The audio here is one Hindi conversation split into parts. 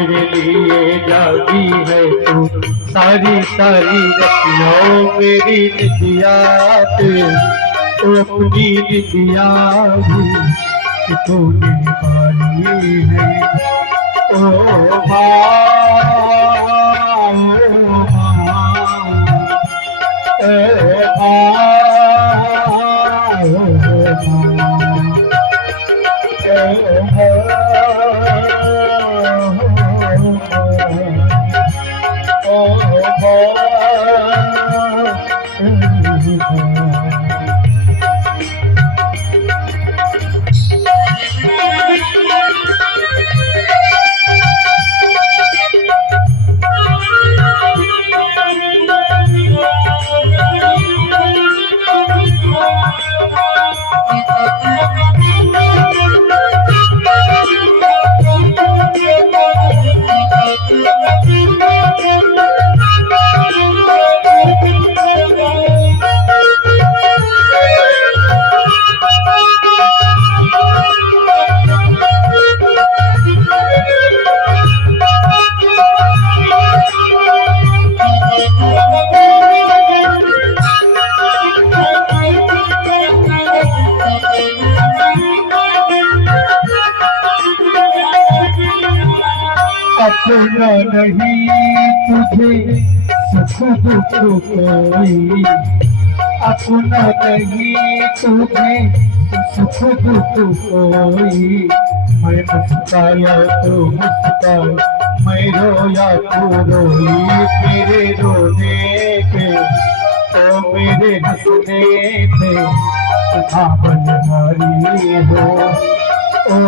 मेरे लिए जागी है तू सारी सारी रतियों मेरी निदिया तू अपनी निदिया भी तूने पाली है। ओ अपना नहीं तुझे सुख दुख कोई, अपना नहीं तुझे सुख दुख कोई। मैं मुस्काया तो मुस्कान, मैं रोया तो रोई। मेरे रोने पे तो मेरे हंसने पे बनवारी हो। ओ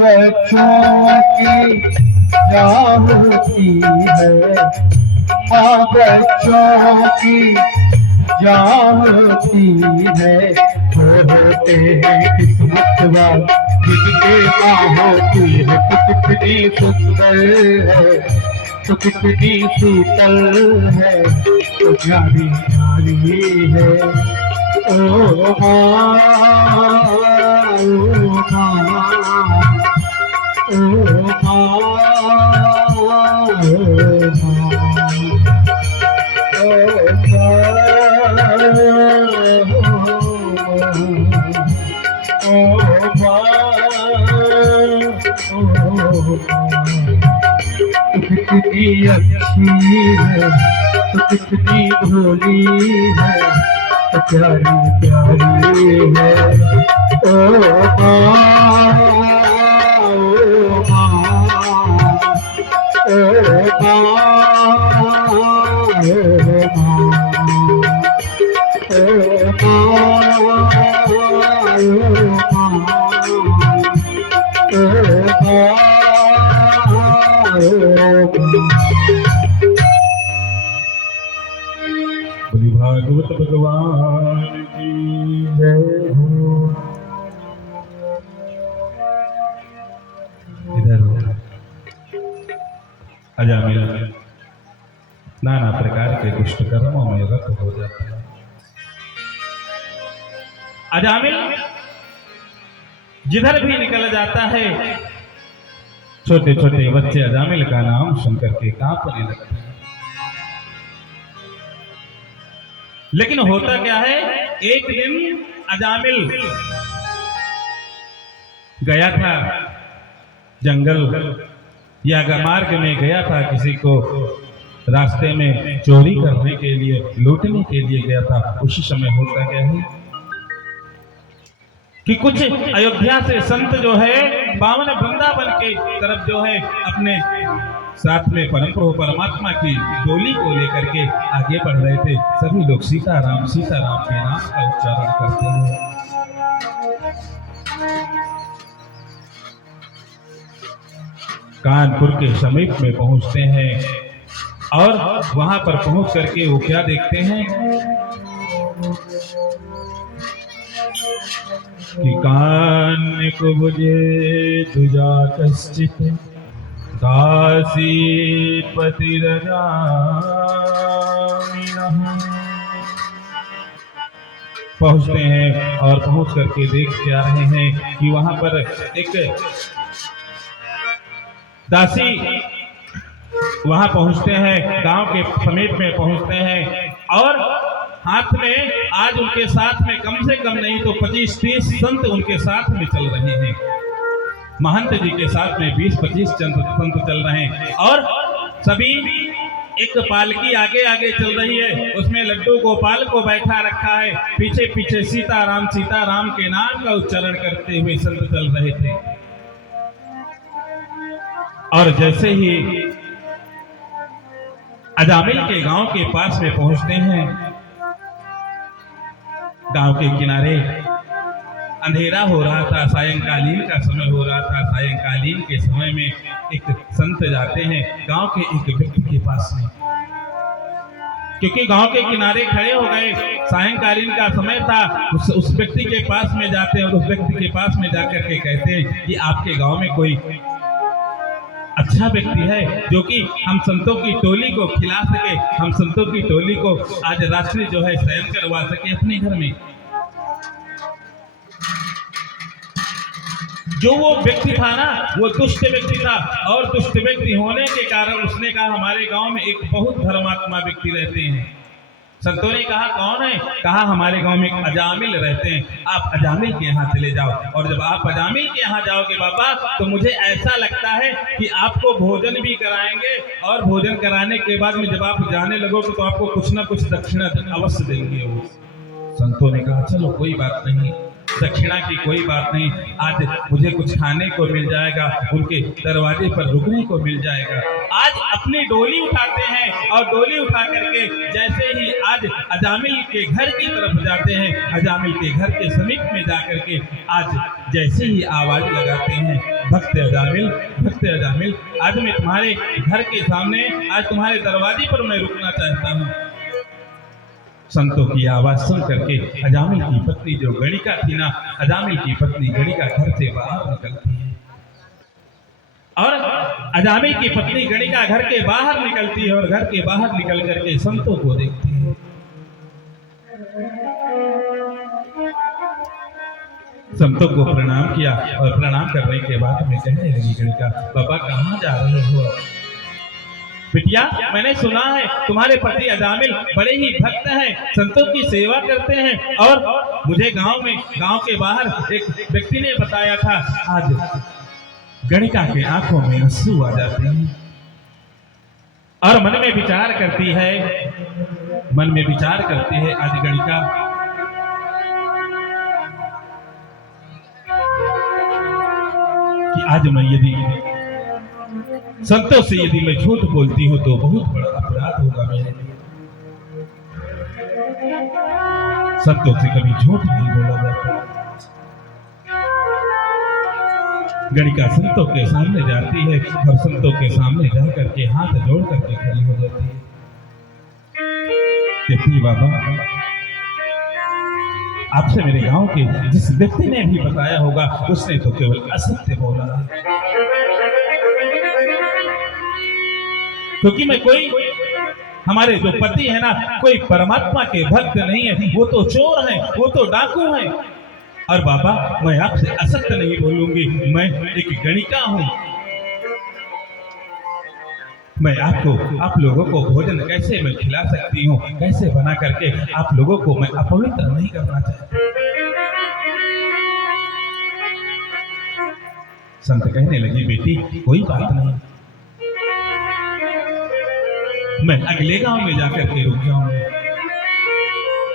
बच्चों की राह होती है, माँ बच्चों की जान होती है। वो होते हैं किस्मत वाले जिनके माँ होती है। तो कितनी सुंदर है, तो कितनी शीतल है, तो प्यारी प्यारी है। ओ माँ, ओ माँ, कितनी अच्छी है, तो कितनी भोली है, तो प्यारी प्यारी है। भागवत भगवान की जय हो। इधर अजामिल नाना प्रकार के दुष्ट कर्मों में रत हो जाता है। अजामिल जिधर भी निकल जाता है, छोटे छोटे बच्चे अजामिल का नाम सुनकर के कांपने लगते हैं। लेकिन होता क्या है, एक दिन अजामिल गया था जंगल या मार्ग में गया था, किसी को रास्ते में चोरी करने के लिए, लूटने के लिए गया था। उसी समय होता क्या है कि कुछ अयोध्या से संत जो है पावन वृंदावन के तरफ जो है अपने साथ में परम प्रभु परमात्मा की डोली को लेकर के आगे बढ़ रहे थे। सभी लोग सीताराम सीताराम के नाम का उच्चारण करते हैं। कानपुर के समीप में पहुंचते हैं और वहां पर पहुंच करके वो क्या देखते हैं कि कान को बुझे तुझा कश्चित दासी पति पहुंचते हैं और पहुंच करके देख के आ रहे हैं कि वहां पर एक दासी, वहां पहुंचते हैं, गांव के समीप में पहुंचते हैं और हाथ में आज उनके साथ में कम से कम नहीं तो 25-30 संत उनके साथ में चल रहे हैं। महंत जी के साथ में 20-25 संत चल रहे हैं और सभी एक पालकी आगे आगे चल रही है, उसमें लड्डू गोपाल को बैठा रखा है, पीछे पीछे सीताराम के नाम का उच्चारण करते हुए संत चल रहे थे। और जैसे ही अजामिल के गांव के पास में पहुंचते हैं, गांव के किनारे अंधेरा हो रहा था, सायंकालीन का समय हो रहा था। सायंकालीन के समय में एक संत जाते हैं गांव के एक व्यक्ति के पास में, क्योंकि गांव के किनारे खड़े हो गए, सायंकालीन का समय था। उस व्यक्ति के पास में जाते हैं और उस व्यक्ति के पास में जाकर के कहते हैं कि आपके गांव में कोई अच्छा व्यक्ति है जो कि हम संतों की टोली को खिला सके, हम संतों की टोली को आज रात्रि जो है शयन करवा सके अपने घर में। जो वो व्यक्ति था ना, वो दुष्ट व्यक्ति था और दुष्ट व्यक्ति होने के कारण उसने कहा हमारे गांव में एक बहुत धर्मात्मा व्यक्ति रहते हैं। संतों ने कहा कौन है? कहा हमारे गांव में एक अजामिल रहते हैं, आप अजामिल के यहाँ चले जाओ। और जब आप अजामिल के यहाँ जाओगे बाबा, तो मुझे ऐसा लगता है कि आपको भोजन भी कराएंगे और भोजन कराने के बाद में जब आप जाने लगोगे तो आपको कुछ ना कुछ दक्षिणा अवश्य देंगे वो। संतों ने कहा चलो कोई बात नहीं, दक्षिणा की कोई बात नहीं, आज मुझे कुछ खाने को मिल जाएगा, उनके दरवाजे पर रुकने को मिल जाएगा। आज अपनी डोली उठाते हैं और डोली उठा करके जैसे ही आज अजामिल के घर की तरफ जाते हैं, अजामिल के घर के समीप में जाकर के आज जैसे ही आवाज लगाते हैं, भक्त अजामिल, आज मैं तुम्हारे घर के सामने, आज तुम्हारे दरवाजे पर मैं रुकना चाहता हूँ। संतों की आवाज सुन करके अजामिल की पत्नी जो गणिका थी ना, अजामिल की पत्नी गणिका घर से बाहर निकलती है और अजामिल की पत्नी गणिका घर के बाहर निकलती है और घर के बाहर निकल करके संतों को देखती है। संतों को प्रणाम किया और प्रणाम करने के बाद में कहने लगी गणिका, बाबा कहाँ जा रहे हो? बिटिया मैंने सुना है तुम्हारे पति अजामिल बड़े ही भक्त हैं, संतों की सेवा करते हैं और मुझे गांव के बाहर एक व्यक्ति ने बताया था। आज गणिका के आंखों में आंसू आ जाते हैं और मन में विचार करती है आज गणिका कि आज मैं यदि संतों से यदि मैं झूठ बोलती हूं तो बहुत बड़ा अपराध होगा मेरे लिए। संतों से कभी झूठ नहीं बोला जाता। गणिका संतों के सामने जाती है और संतों के सामने जा करके हाथ जोड़ करके खड़ी हो जाती है। देखिए बाबा, आपसे मेरे गांव के जिस व्यक्ति ने भी बताया होगा उसने तो केवल असत्य बोला है, क्योंकि मैं कोई हमारे जो पति है ना, कोई परमात्मा के भक्त नहीं है, वो तो चोर है, वो तो डाकू है। और बाबा मैं आपसे असत्य नहीं बोलूंगी, मैं एक गणिका हूं। मैं आप लोगों को भोजन कैसे मैं खिला सकती हूँ, कैसे बना करके आप लोगों को मैं अपवित्र नहीं करना चाहती। संत कहने लगी, बेटी कोई बात नहीं, मैं अगले गांव में जाकर के रुक जाऊंगी।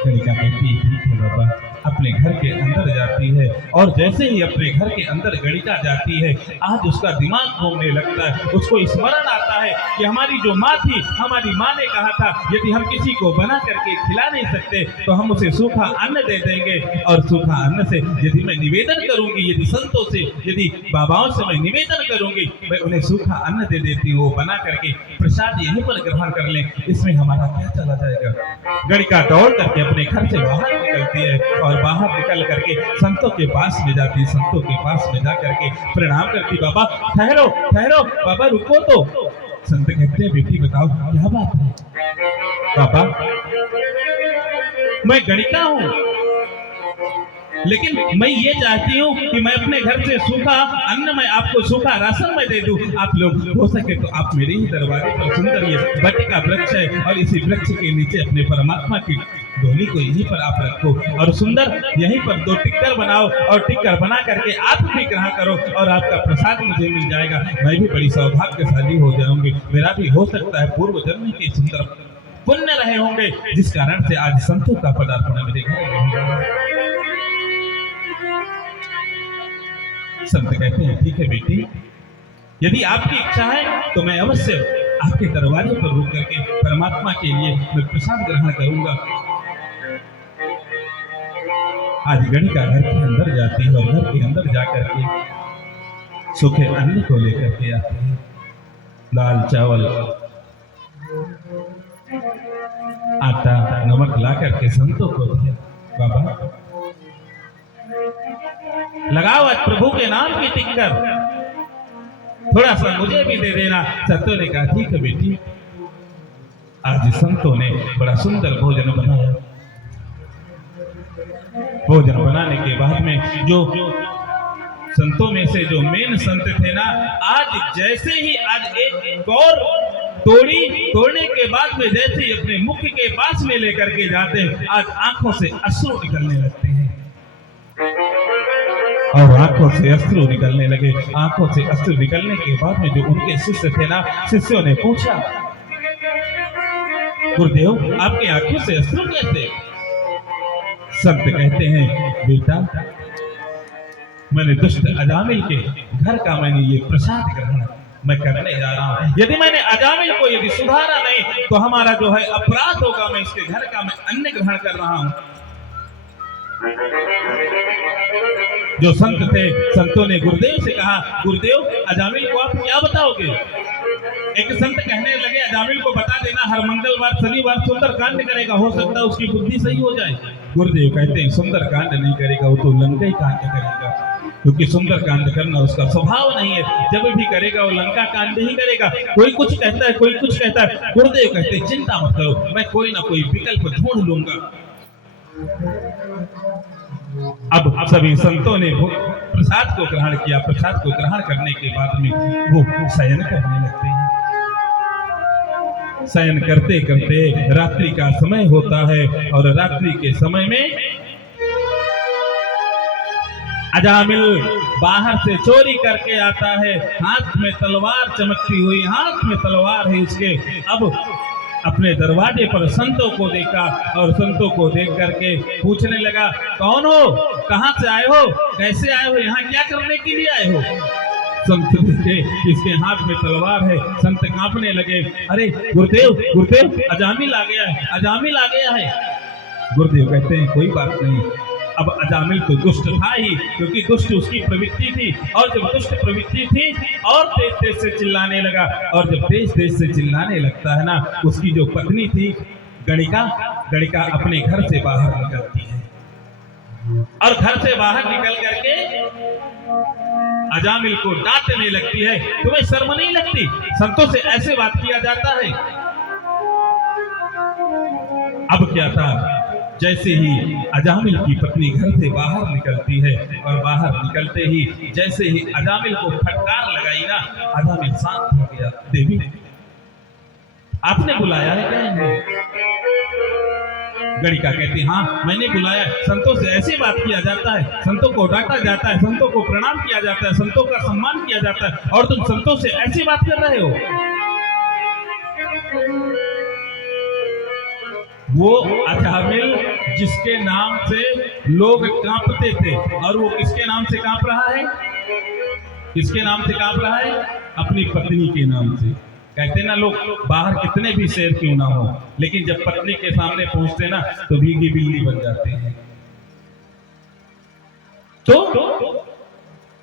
गणिका कहती है, ठीक है बाबा। अपने घर के अंदर जाती है और जैसे ही अपने घर के अंदर गणिका जाती है, आज उसका दिमाग घूमने लगता है। उसको स्मरण आता है कि हमारी जो माँ थी, हमारी माँ ने कहा था यदि हम किसी को बना करके खिला नहीं सकते तो हम उसे सूखा अन्न दे देंगे, और सूखा अन्न से यदि मैं निवेदन करूंगी, यदि संतों से, यदि बाबाओं से मैं निवेदन करूंगी, मैं उन्हें सूखा अन्न दे देती हूँ, बना करके प्रसाद यहीं पर ग्रहण कर लें, इसमें हमारा क्या चला जाएगा। गणिका दौड़ करके अपने घर से बाहर निकलती है और बाहर निकल करके संतों के पास में जाती है। संतों के पास में जा करके प्रणाम करती, बाबा ठहरो ठहरो, बाबा रुको तो। संत कहते हैं, बेटी बताओ क्या बात है। बाबा मैं गणिका हूँ, लेकिन मैं ये चाहती हूँ कि मैं अपने घर से सूखा अन्न, मैं आपको सूखा राशन में दे दूं। आप लोग हो सके तो आप मेरे ही दरवाजे पर सुंदर ये बटिका वृक्ष है और इसी वृक्ष के नीचे अपने परमात्मा की डोली को यहीं पर आप रखो और सुंदर यहीं पर 2 टिक्कर बनाओ और टिक्कर बना करके आप भी ग्रहण करो और आपका प्रसाद मुझे मिल जाएगा। मैं भी बड़ी सौभाग्यशाली हो जाऊंगी। मेरा भी हो सकता है पूर्व जन्म के सुंदर पुण्य रहे होंगे, जिस कारण से आज संतों का पदार्पण मेरे घर में होगा। संत कहते हैं, ठीक है बेटी, यदि आपकी इच्छा है तो मैं अवश्य आपके दरवाजे पर रुक करके परमात्मा के लिए मैं प्रसाद ग्रहण करूंगा। आज गणिका घर के अंदर जाती है और घर के अंदर जाकर के सूखे अन्न को लेकर के आती है। दाल चावल आटा नमक ला करके संतों को दिया। बाबा लगाओ आज प्रभु के नाम की टिक्कर, थोड़ा सा मुझे भी दे देना। संतों ने कहा, ठीक है बेटी। आज संतों ने बड़ा सुंदर भोजन बनाया। भोजन बनाने के बाद में जो संतों में से जो मेन संत थे ना, आज जैसे ही आज एक गौर तोड़ने के बाद में जैसे ही अपने मुख के पास में लेकर के जाते हैं, आज आंखों से अश्रु निकलने लगते हैं और आंखों से अश्रु निकलने लगे। आंखों से अश्रु निकलने के बाद में जो उनके शिष्य थे ना, शिष्यों ने पूछा, गुरुदेव आपके आंखों से अश्रु कैसे? संत कहते हैं, बेटा मैंने दुष्ट अजामिल के घर का मैंने ये प्रसाद ग्रहण मैं करने जा रहा हूँ। यदि मैंने अजामिल को यदि सुधारा नहीं तो हमारा जो है अपराध होगा। मैं इसके घर का मैं अन्न ग्रहण कर रहा हूँ। जो संत थे, संतों ने गुरुदेव से कहा, गुरुदेव अजामिल को आप क्या बताओगे? एक संत कहने लगे, अजामिल को बता देना हर मंगलवार शनिवार सुंदर कांड करेगा, हो सकता है उसकी बुद्धि सही हो जाए। गुरुदेव कहते हैं, सुंदर कांड नहीं करेगा, वो तो लंका कांड करेगा, क्योंकि सुंदर कांड करना उसका स्वभाव नहीं है। जब भी करेगा वो लंका कांड ही करेगा। कोई कुछ कहता है, कोई कुछ कहता है। गुरुदेव कहते हैं, चिंता मत करो, मैं कोई ना कोई विकल्प ढूंढ लूंगा। अब सभी संतों ने वो प्रसाद को ग्रहण किया। प्रसाद को ग्रहण करने के बाद में वो शयन करने लगते हैं। शयन करते करते रात्रि का समय होता है और रात्रि के समय में अजामिल बाहर से चोरी करके आता है। हाथ में तलवार चमकती हुई, हाथ में तलवार है इसके। अब अपने दरवाजे पर संतों को देखा और संतों को देख करके पूछने लगा, कौन हो, कहाँ से आए हो, कैसे आए हो, यहाँ क्या करने के लिए आए हो? संत देखे इसके हाथ में तलवार है। संत कांपने लगे, अरे गुरुदेव गुरुदेव अजामिल आ गया है, अजामिल आ गया है। गुरुदेव कहते हैं, कोई बात नहीं। अब अजामिल तो दुष्ट था ही, क्योंकि दुष्ट उसकी प्रवृत्ति थी, और जब दुष्ट प्रवृत्ति थी और तेज तेज से चिल्लाने लगा, और जब तेज तेज से चिल्लाने लगता है ना, उसकी जो पत्नी थी गणिका अपने घर से बाहर निकलती है और घर से बाहर निकल करके अजामिल को डांटने लगती है, तुम्हें शर्म नहीं लगती? संतों से ऐसे बात किया जाता है। अब क्या था, जैसे ही अजामिल की पत्नी घर से बाहर निकलती है और बाहर निकलते ही जैसे ही अजामिल को फटकार लगाई ना, अजामिल शांत हो गया। देवी आपने बुलाया है क्या इन्हें? गणिका कहती हाँ मैंने बुलाया। संतों से ऐसी बात किया जाता है, संतों को डांटा जाता है, संतों को प्रणाम किया जाता है, संतों का सम्मान किया जाता है, और तुम संतों से ऐसी बात कर रहे हो? वो अजामिल जिसके नाम से लोग कांपते थे, और वो किसके नाम से कांप रहा है? किसके नाम से कांप रहा है? अपनी पत्नी के नाम से। कहते ना लोग बाहर कितने भी शेर क्यों ना हो, लेकिन जब पत्नी के सामने पहुंचते ना तो भीगी बिल्ली बन जाते हैं। तो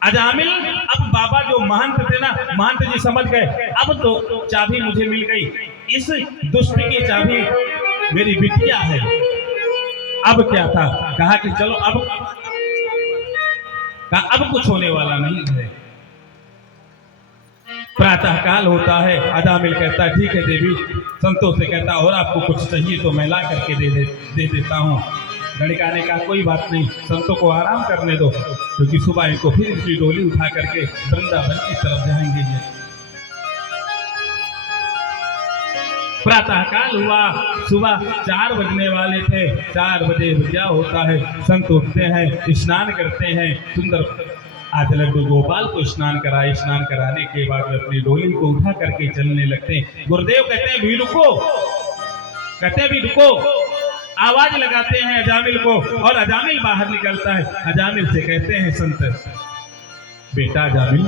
अजामिल, अब बाबा जो महंत थे ना, महंत जी समझ गए अब तो चाबी मुझे मिल गई, इस दुष्ट की चाबी मेरी बिटिया है। अब क्या था? कहा कि चलो अब कुछ होने वाला नहीं है। प्रातः काल होता है, अजामिल कहता है ठीक है देवी। संतों से कहता और आपको कुछ चाहिए तो मैं ला करके दे देता हूँ। गणिका ने कहा कोई बात नहीं, संतों को आराम करने दो, क्योंकि सुबह इनको फिर इनकी डोली उठा करके वृंदावन की तरफ जाएंगे ये। प्रातः काल हुआ, सुबह 4 बजने वाले थे। 4 बजे क्या होता है? संत उठते हैं, स्नान करते हैं, सुंदर आज लड्डू गोपाल को स्नान कराए। स्नान कराने के बाद अपनी डोली को उठा करके चलने लगते हैं। गुरुदेव कहते हैं भी रुको, कहते हैं भी रुको। आवाज लगाते हैं अजामिल को, और अजामिल बाहर निकलता है। अजामिल से कहते हैं संत, बेटा अजामिल,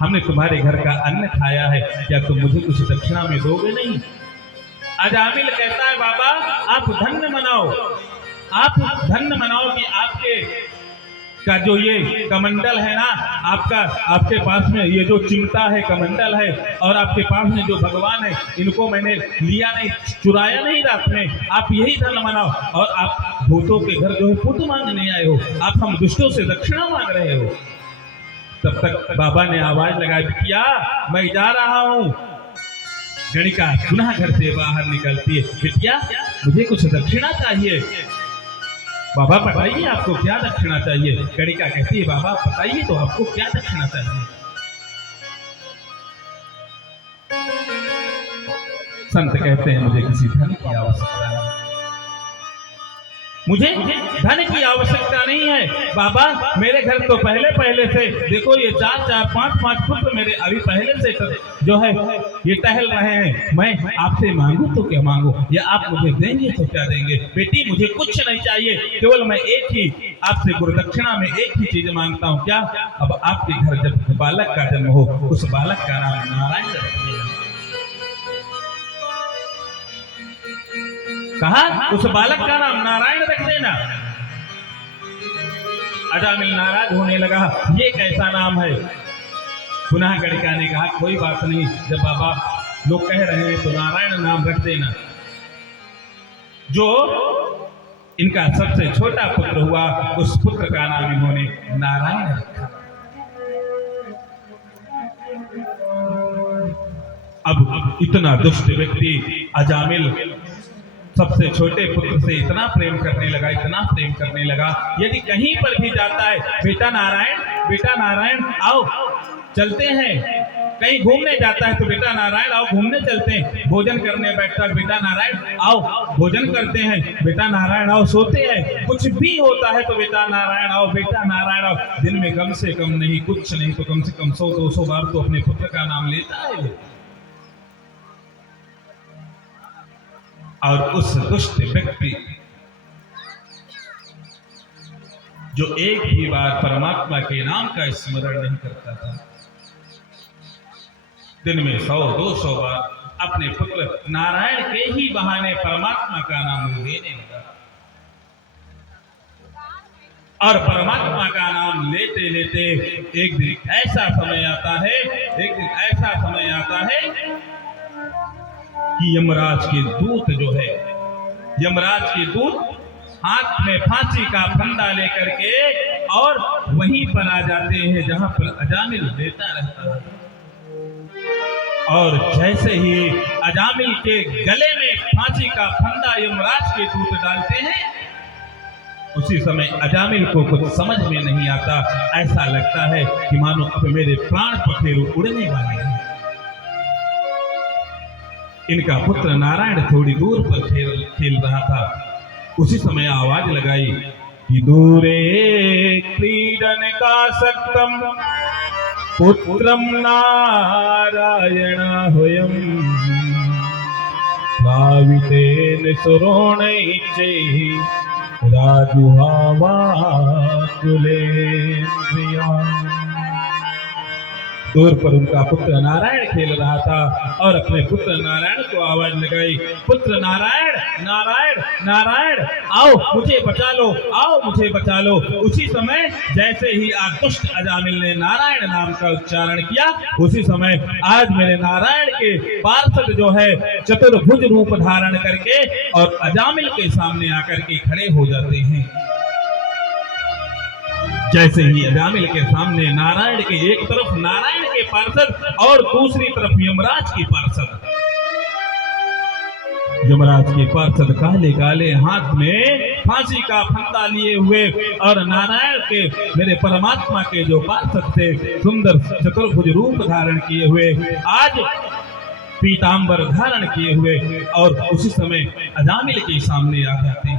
हमने तुम्हारे घर का अन्न खाया है, क्या तुम मुझे कुछ दक्षिणा में दोगे नहीं? अजामिल कहता है बाबा आप धन्य मनाओ, आप धन्य मनाओ कि आपके का जो ये कमंडल है ना, आपके पास में ये जो चिमटा है, कमंडल है, और आपके पास में जो भगवान है, इनको मैंने लिया नहीं, चुराया नहीं रात में। आप यही धन मनाओ, और आप भूतों के घर जो है पुत्र मांगने आए हो, आप हम दुष्टों से दक्षिणा मांग रहे हो। तब तक बाबा ने आवाज लगाई, बिटिया मैं जा रहा हूँ। गणिका पुनः घर से बाहर निकलती है, बिटिया मुझे कुछ दक्षिणा चाहिए। बाबा बताइए आपको क्या दक्षिणा चाहिए? गणिका कहती है बाबा बताइए तो आपको क्या दक्षिणा चाहिए? संत कहते हैं मुझे किसी धन की आवश्यकता नहीं, मुझे धन की आवश्यकता नहीं है। बाबा मेरे घर तो पहले से देखो ये 4-4, 5-5 पुत्र मेरे अभी पहले से जो है ये टहल रहे हैं। मैं आपसे मांगू तो क्या मांगू, या आप मुझे देंगे तो क्या देंगे? बेटी मुझे कुछ नहीं चाहिए, केवल मैं एक ही आपसे गुरुदक्षिणा में एक ही चीज मांगता हूँ। क्या? अब आपके घर जब बालक का जन्म हो, उस बालक का नाम नारायण रखिएगा। कहा उस बालक का नाम नारायण रख देना। अजामिल नाराज होने लगा, ये कैसा नाम है? पुनः गणिका ने कहा कोई बात नहीं, जब बाबा लोग कह रहे हैं तो नारायण नाम रख देना। जो इनका सबसे छोटा पुत्र हुआ, उस पुत्र का नाम इन्होंने नारायण रखा। अब इतना दुष्ट व्यक्ति अजामिल सबसे छोटे पुत्र से इतना प्रेम करने लगा, इतना प्रेम करने लगा, यदि कहीं पर भी जाता है, बेटा नारायण आओ चलते हैं। कहीं घूमने जाता है तो बेटा नारायण आओ घूमने चलते हैं। भोजन करने बैठता है, बेटा नारायण आओ भोजन करते हैं, बेटा नारायण आओ सोते हैं। कुछ भी होता है तो बेटा नारायण आओ, बेटा नारायण आओ। दिन में कम से कम नहीं, कुछ नहीं तो कम से कम 100-200 बार तो अपने पुत्र का नाम लेता है। और उस दुष्ट व्यक्ति जो एक भी बार परमात्मा के नाम का स्मरण नहीं करता था, दिन में 100-200 बार अपने पुत्र नारायण के ही बहाने परमात्मा का नाम लेने लगा। और परमात्मा का नाम लेते लेते एक दिन ऐसा समय आता है कि यमराज के दूत जो है, यमराज के दूत हाथ में फांसी का फंदा लेकर के और वहीं पर आ जाते हैं जहां पर अजामिल लेटा रहता है। और जैसे ही अजामिल के गले में फांसी का फंदा यमराज के दूत डालते हैं, उसी समय अजामिल को कुछ समझ में नहीं आता। ऐसा लगता है कि मानो अब मेरे प्राण पखेरु उड़ने वाले हैं। इनका पुत्र नारायण थोड़ी दूर पर खेल रहा था। उसी समय आवाज लगाई कि दूरे क्रीडन का सक्तम पुत्रम नारायण होयम भावितेन सुरोणैचे राजुहावाकुलेन्द्रिया। दूर पर उनका पुत्र नारायण खेल रहा था और अपने पुत्र नारायण को आवाज लगाई, पुत्र नारायण नारायण नारायण, आओ मुझे बचा लो, आओ मुझे बचा लो। उसी समय जैसे ही आज दुष्ट अजामिल ने नारायण नाम का उच्चारण किया, उसी समय आज मेरे नारायण के पार्षद जो है चतुर्भुज रूप धारण करके और अजामिल के सामने आकर के खड़े हो जाते हैं। जैसे ही अजामिल के सामने नारायण के एक तरफ नारायण के पार्षद और दूसरी तरफ यमराज की पार्षद, यमराज के पार्षद काले काले हाथ में फांसी का फंदा लिए हुए और नारायण के मेरे परमात्मा के जो पार्षद थे सुंदर चतुर्भुज रूप धारण किए हुए, आज पीतांबर धारण किए हुए, और उसी समय अजामिल के सामने आ जाते हैं।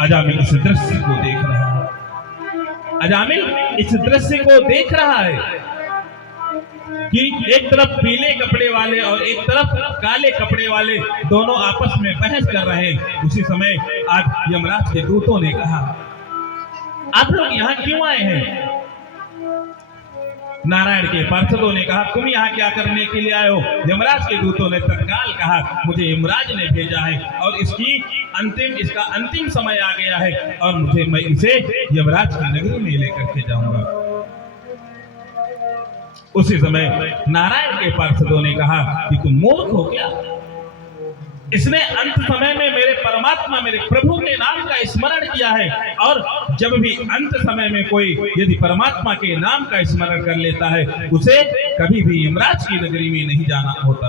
अजामिल इस दृश्य को देख रहा है, अजामिल इस दृश्य को देख रहा है कि एक तरफ पीले कपड़े वाले और एक तरफ काले कपड़े वाले दोनों आपस में बहस कर रहे हैं। उसी समय आज यमराज के दूतों ने कहा, आप लोग यहाँ क्यों आए हैं? नारायण के पार्षदों ने कहा, तुम यहाँ क्या करने के लिए आए हो? यमराज के दूतों ने तत्काल कहा, मुझे यमराज ने भेजा है और इसका अंतिम समय आ गया है और मैं इसे यमराज की नगरी में लेकर के जाऊंगा। उसी समय नारायण के पार्षदों ने कहा कि तुम मूर्ख हो क्या? इसने अंत समय में मेरे परमात्मा मेरे प्रभु के नाम का स्मरण किया है, और जब भी अंत समय में कोई यदि परमात्मा के नाम का स्मरण कर लेता है उसे कभी भी यमराज की नगरी में नहीं जाना होता।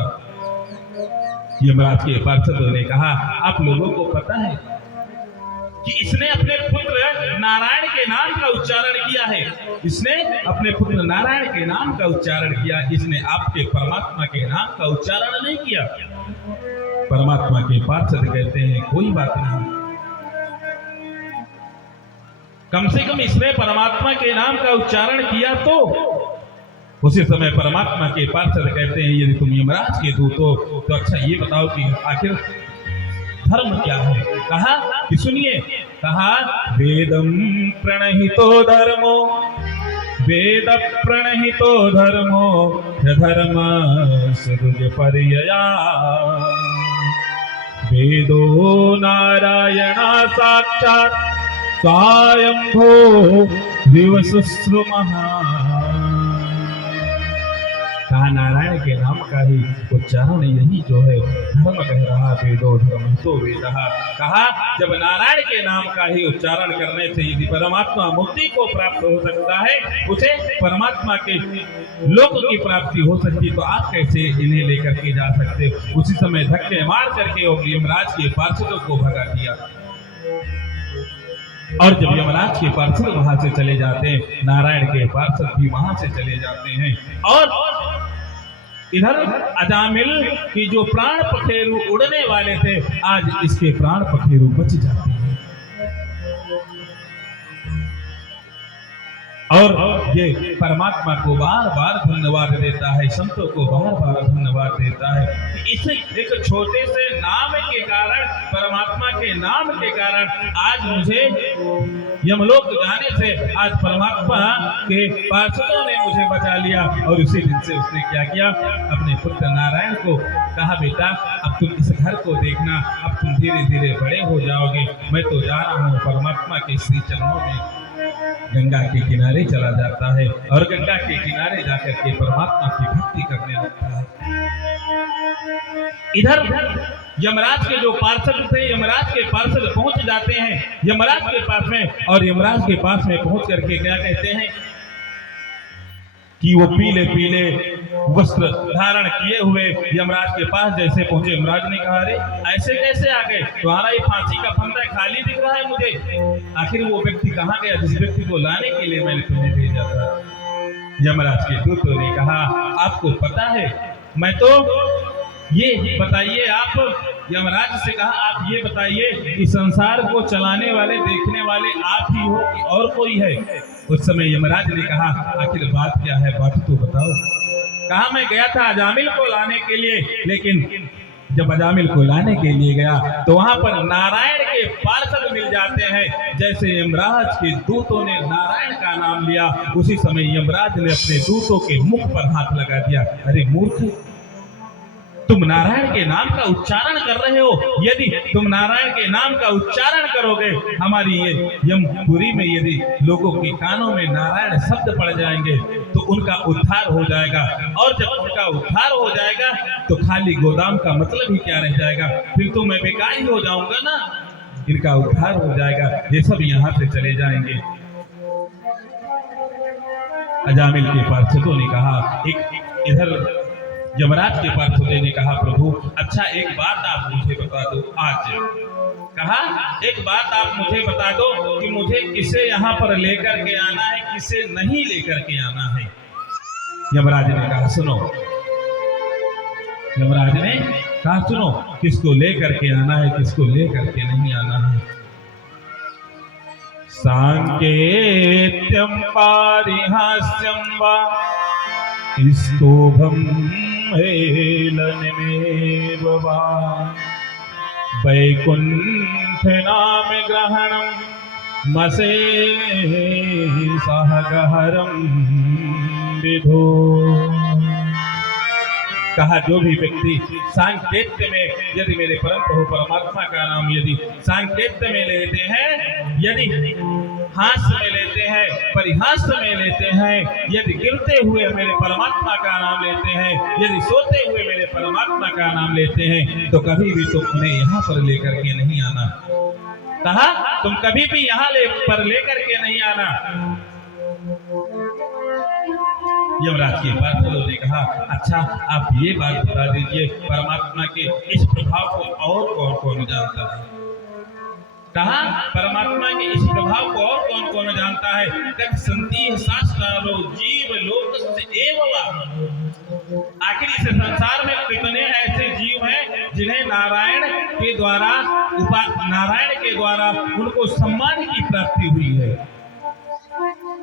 यमराज के पार्षदों ने कहा, आप लोगों को पता है कि इसने अपने पुत्र नारायण के नाम का उच्चारण किया है, इसने अपने पुत्र नारायण के नाम का उच्चारण किया, इसने आपके परमात्मा के नाम का उच्चारण नहीं किया। परमात्मा के पार्षद कहते हैं, कोई बात नहीं, कम से कम इसने परमात्मा के नाम का उच्चारण किया तो। उसी समय परमात्मा के पार्षद कहते हैं, यदि तुम यमराज के दूत हो तो अच्छा ये बताओ कि आखिर धर्म क्या है? कहा कि सुनिए, कहा वेदम प्रणहितो धर्मो, वेद प्रणहितो धर्मो धर्म सृज पर्यया, वेदो नारायण साक्षात् स्वयंभो दिवसस्रुमः। कहा नारायण के नाम का ही उच्चारण यही जो है धर्म कह रहा, वेदो धर्म तो वेदः। कहा जब नारायण के नाम का ही उच्चारण करने से यदि परमात्मा मुक्ति को प्राप्त हो सकता है, उसे परमात्मा के लोक की प्राप्ति हो सकती, तो आप कैसे इन्हें लेकर के जा सकते? उसी समय धक्के मार करके और यमराज के पार्षदों को भगा दिया, और जब यमराज के पार्षद वहां से चले जाते हैं, नारायण के पार्षद भी वहां से चले जाते हैं, और इधर अजामिल की जो प्राण पखेरु उड़ने वाले थे, आज इसके प्राण पखेरु बच जाते हैं। और ये परमात्मा को बार बार धन्यवाद देता है, संतों को बार बार धन्यवाद देता है। इस एक छोटे से नाम के कारण, परमात्मा के नाम के कारण आज मुझे यमलोक जाने से आज परमात्मा के पार्षदों ने मुझे बचा लिया। और उसी दिन से उसने क्या किया, अपने पुत्र नारायण को कहा, बेटा अब तुम इस घर को देखना, अब तुम धीरे धीरे बड़े हो जाओगे, मैं तो जा रहा हूँ परमात्मा के श्री चरणों में। गंगा के किनारे चला जाता है और गंगा के किनारे जाकर के परमात्मा की भक्ति करने लगता है। इधर यमराज के जो पार्षद थे, यमराज के पार्षद पहुंच जाते हैं यमराज के पास में, और यमराज के पास में पहुंच करके क्या कहते हैं कि वो पीले पीले वस्त्र धारण किए हुए यमराज के पास जैसे पहुंचे, यमराज ने कहा, अरे ऐसे कैसे आ गए? तुम्हारा ये फांसी का फंदा खाली दिख रहा है मुझे, आखिर वो व्यक्ति कहाँ गया जिस व्यक्ति को लाने के लिए मैंने तुम्हें भेजा था? यमराज के दूतों ने कहा, आपको पता है मैं तो ये बताइए, आप यमराज से कहा आप ये बताइए कि संसार को चलाने वाले देखने वाले आप ही हो कि और कोई है? उस समय यमराज ने कहा आखिर बात क्या है, बात तो बताओ। कहा मैं गया था अजामिल को लाने के लिए, लेकिन जब अजामिल को लाने के लिए गया तो वहां पर नारायण के पार्षद मिल जाते हैं। जैसे यमराज के दूतों ने नारायण का नाम लिया, उसी समय यमराज ने अपने दूतों के मुख पर हाथ लगा दिया। अरे मूर्ख, तुम नारायण के नाम का उच्चारण कर रहे हो। यदि तुम नारायण के नाम का उच्चारण करोगे, हमारी ये यमपुरी में यदि लोगों के कानों में नारायण शब्द पड़ जाएंगे तो उनका उद्धार हो जाएगा। और जब उनका उद्धार हो जाएगा तो खाली गोदाम का मतलब ही क्या रह जाएगा? फिर तो मैं बेकार ही हो जाऊंगा ना। इनका उद्धार हो जाएगा, ये सब यहाँ से चले जाएंगे। अजामिल के पार्षदों ने कहा, एक इधर यमराज के पार्षदों ने कहा प्रभु अच्छा एक बात आप मुझे बता दो आज। कहा एक बात आप मुझे बता दो कि मुझे किसे यहाँ पर लेकर के आना है, किसे नहीं लेकर के आना है। यमराज ने कहा सुनो, यमराज ने कहा सुनो, किसको लेकर के आना है, किसको लेकर के नहीं आना है। सांकेत्यम पारिहास्यम वा स्तोभम हेलनमेव वा वैकुंठ नाम ग्रहणम मसे सहगहरम विधो। कहा जो भी व्यक्ति सांकेत्य में यदि मेरे परम प्रभु परमात्मा का नाम यदि सांकेत्य में लेते हैं, यदि हास्य में लेते हैं, परिहास में लेते हैं, यदि गिरते हुए मेरे परमात्मा का नाम लेते हैं, यदि सोते हुए मेरे परमात्मा का नाम लेते हैं, तो कभी भी तुम उन्हें यहाँ पर लेकर के नहीं आना। कहा तुम कभी भी यहाँ पर लेकर के नहीं आना। यमराज के पार्षदों ने कहा अच्छा आप ये बात बता दीजिए, परमात्मा के इस प्रभाव को और कौन कौन जानता है? कहा परमात्मा के इस प्रभाव को और कौन कौन जानता है? संतीह शास्त्रारो जीव लोकस्य एव वा। आखिर इस संसार में कितने ऐसे जीव हैं जिन्हें नारायण के द्वारा उनको सम्मान की प्राप्ति हुई है।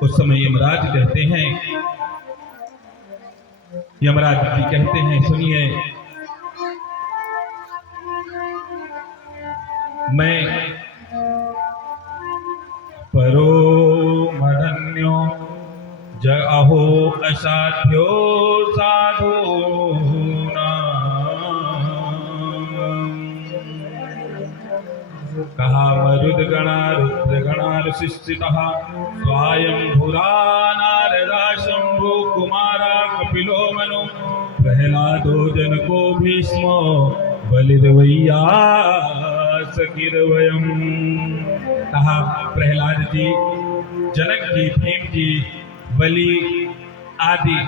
उस समय यमराज कहते हैं, यमराज जी कहते हैं सुनिए, मैं परो मदन्यो जहो असाध्यो साधो कहा मरुद्गणा रुद्रगणा ऋषिस्थितः स्वायंभुरा नारदा शंभो कुमारा कपिलो मनु प्रहलादो जनको भीष्मो बलिर्वैयासकिर्वयम्। कहा प्रहलाद जी, जनक जी, भीम जी, बलि आदि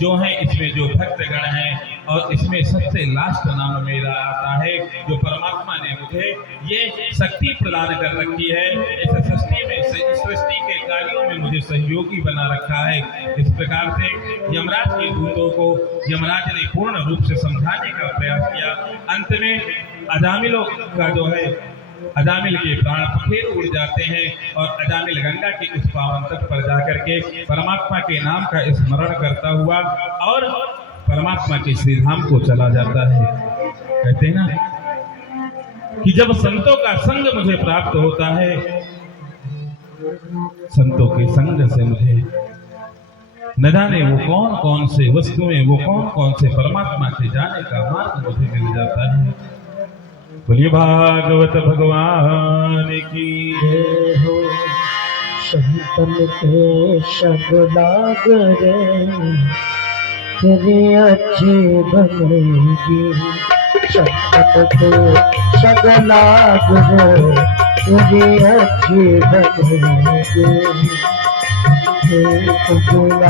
जो हैं, इसमें जो भक्तगण हैं, और इसमें सबसे लास्ट नाम मेरा आता है जो परमात्मा ने मुझे ये शक्ति प्रदान कर रखी है। इस सृष्टि में, इस सृष्टि के कार्यों में मुझे सहयोगी बना रखा है। इस प्रकार से यमराज के दूतों को यमराज ने पूर्ण रूप से समझाने का प्रयास किया। अंत में अजामिलों का जो है, अजामिल के प्राण पखेरु उड़ जाते हैं और अजामिल गंगा के उस पावन तट पर जाकर के परमात्मा के नाम का स्मरण करता हुआ और परमात्मा के श्री धाम को चला जाता है। कहते हैं ना कि जब संतों का संग मुझे प्राप्त होता है, संतों के संग से मुझे न जाने वो कौन कौन से वस्तुएं, वो कौन कौन से परमात्मा के जाने का मार्ग मुझे मिल जाता है। बोलिए भागवत भगवान की जय हो। संतन के शब्द लाग रे तेरे अच्छे बनेगी। संतन के शब्द लाग रे तेरे अच्छे बनेगी।